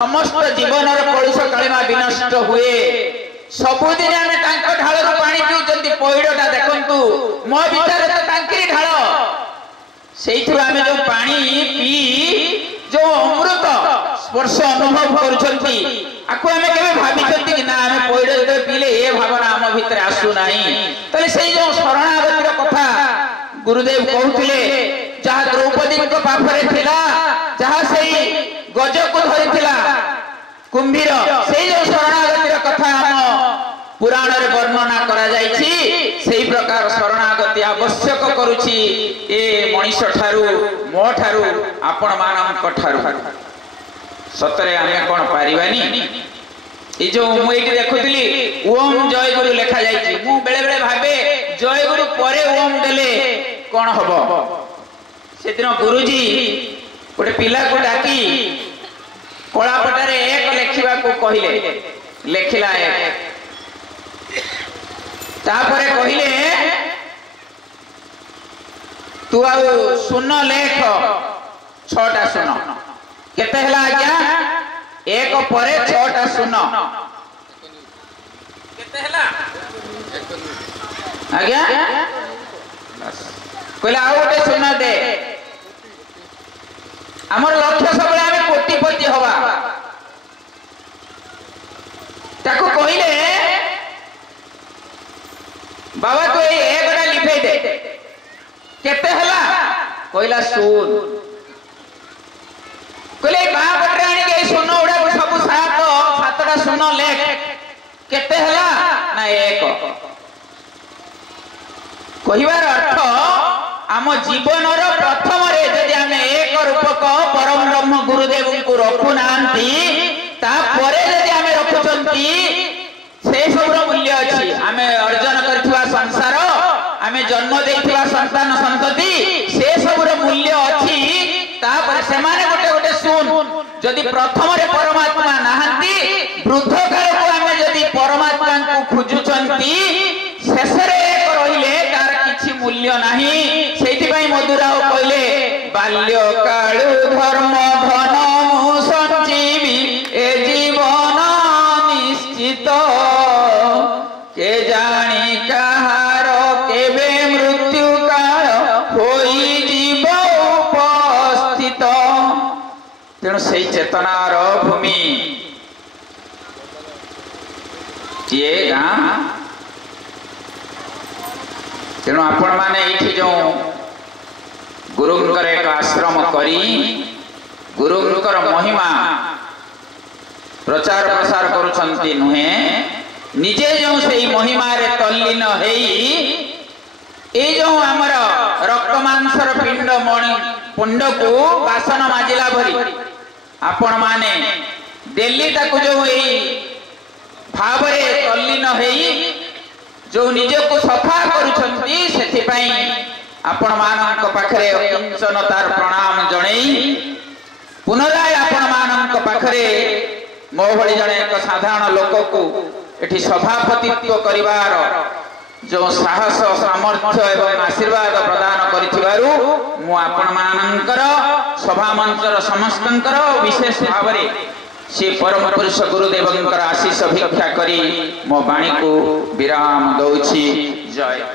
समस्त जीवन कलुष कालिमा विनष्ट हुए सबुदिन आम ढाल पानी पीउछंती पइडटा देखंतु मो विचार तो तांकरी ढाल से जो पानी पी जो अमृत स्पर्श अनुभव करुछंती आकु आमे केबे भाबिछंती कि ना आमे पइड जते पीले ए भावना आम भितर आसु नाही तले से जो शरणागतिर कथा गुरुदेव कहउथिले जहा द्रौपदी को पाखरे थिला जहा सेई गज को धरिथिला कुंभीर से जो शरणागतिर कथा हम पुराण रे वर्णना करा जायछि सेही प्रकार शरणागति आवश्यक करूछि ए मनीष ठारू मो ठारू आपण मानक ठारू सतरे आमे कोन पारिबानी ए जो मु एठी देखुथिली ओम जय गुरु लेखा जायछि मु बेले बेले भाबे जय गुरु परे ओम देले कोन हबो सेदिन गुरुजी गोटे पिला को डाकी कलापटारे एक लेखिबा को कहिले लेखिला एक तापरे कहिले तू आ सुन लेख छटा सुन केते हला आज्ञा एक परे छटा सुन केते हला आज्ञा बस कहला आ गोटे सुन दे हमर लक्ष्य सब आमे कोटिपति हवा ताको कहिले बाबा तू ए गोटा लिखै दे केते हला कहला सुन कहले बा पटरे आनी के सुन उडा सब सातटा सुन लेख केते हला ना एक कहिवार अर्थ आम जीवन प्रथम जदि आम एक रूपक परम ब्रह्म गुरुदेव को रखु नांती तापरे जदि आम रखुचंती से सब मूल्य अच्छी आम अर्जन करथिबा संसार आम जन्म देथिबा संतान संतति से सब मूल्य अच्छी तापरे सेमाने गोटे गोटे सुन जदि प्रथम रे परमात्मा नाहंती वृद्ध काल को आम जदि परमात्मा को खोजुचंती शेषरे एक रहिले तार किछि मूल्य नाही सेइथिबाई मधुराव कहले बाल्य कालु धर्म धन मु संजीवी ए जीवन निश्चित के जानी कहार केबे मृत्यु काल होई जीव उपस्थित तेणु से चेतनार भूमि ये गाँ तेणु आपण माने एठी जो गुरुंकर एक आश्रम करी गुरुंकर महिमा प्रचार प्रसार करुछंती नुहे निजे जो सेई महिमा रे तल्लीन हेई ए जो हमर रक्त मांसर पिंड मणि पुंड को बासन माजिला भरी आपण माने दिल्ली ताकू जो एई भाव रे तल्लीन हेई जो निजे को सफा करुछंती सेथि पई आपण मानक पाखरे किंचनतार प्रणाम जणेई पुनराय आपण मानक पाखरे मो भली जणे एक साधारण लोक को एठी सभापतित्व करिवार जो साहस सामर्थ्य एवं आशीर्वाद प्रदान करिथिबारु मु आपण मानकर सभा मंचर समस्तंकर विशेष भावरे से परम पुरुष गुरुदेवंकर आशीष भिक्षा करी मो वाणी को विराम दउछि जय।